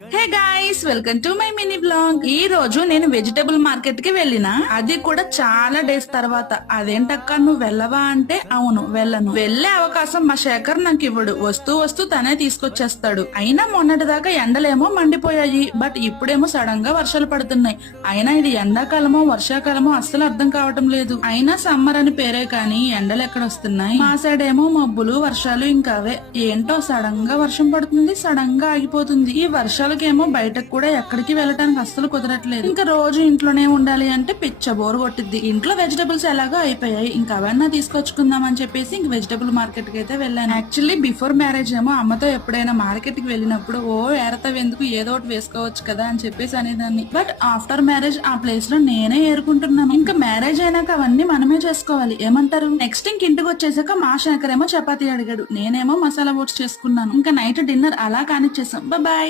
Hey guys, welcome to my mini blog. ఈ రోజు నేను వెజిటబుల్ మార్కెట్ కి వెళ్ళిన, అది కూడా చాలా డేస్ తర్వాత. అదేంటక్క నువ్వు వెళ్ళవా అంటే అవును వెళ్ళను. వెళ్లే అవకాశం మా శేఖర్ నాకు ఇవ్వడు. వస్తూ వస్తూ తనే తీసుకొచ్చేస్తాడు. అయినా మొన్నటిదాకా ఎండలేమో మండిపోయాయి, బట్ ఇప్పుడేమో సడన్ గా వర్షాలు పడుతున్నాయి. అయినా ఇది ఎండాకాలమో వర్షాకాలమో అస్సలు అర్థం కావటం లేదు. అయినా సమ్మర్ అని పేరే కానీ ఎండలు ఎక్కడ వస్తున్నాయి. మా సైడ్ ఏమో మబ్బులు వర్షాలు ఇంకా అవే. ఏంటో సడన్ గా వర్షం పడుతుంది, సడన్ గా ఆగిపోతుంది. ఈ వర్షాలకేమో బయటకు కూడా ఎక్కడికి వెళ్ళటానికి అస్సలు కుదరట్లేదు. ఇంకా రోజు ఇంట్లోనే ఉండాలి అంటే పిచ్చ బోర్ కొట్టిద్ది. ఇంట్లో వెజిటబుల్స్ ఎలాగో అయిపోయాయి, ఇంకా అవన్నా తీసుకొచ్చుకుందాం అని చెప్పేసి ఇంక వెజిటబుల్ మార్కెట్ కి అయితే వెళ్ళాను. యాక్చువల్లీ బిఫోర్ మ్యారేజ్ ఏమో అమ్మతో ఎప్పుడైనా మార్కెట్ కి వెళ్ళినప్పుడు ఓ ఏరతావు ఎందుకు, ఏదో ఒకటి వేసుకోవచ్చు కదా అని చెప్పేసి అనేదాన్ని. బట్ ఆఫ్టర్ మ్యారేజ్ ఆ ప్లేస్ లో నేనే ఏరుకుంటున్నాను. ఇంకా మ్యారేజ్ అయినాక అవన్నీ మనమే చేసుకోవాలి. ఏమంటారు? నెక్స్ట్ ఇంటికి వచ్చేసాక మా శేఖర్ ఏమో చపాతీ అడిగాడు, నేనేమో మసాలా ఓట్స్ చేసుకున్నాను. ఇంకా నైట్ డిన్నర్ అలా కానిచ్చేసాం. బాయ్.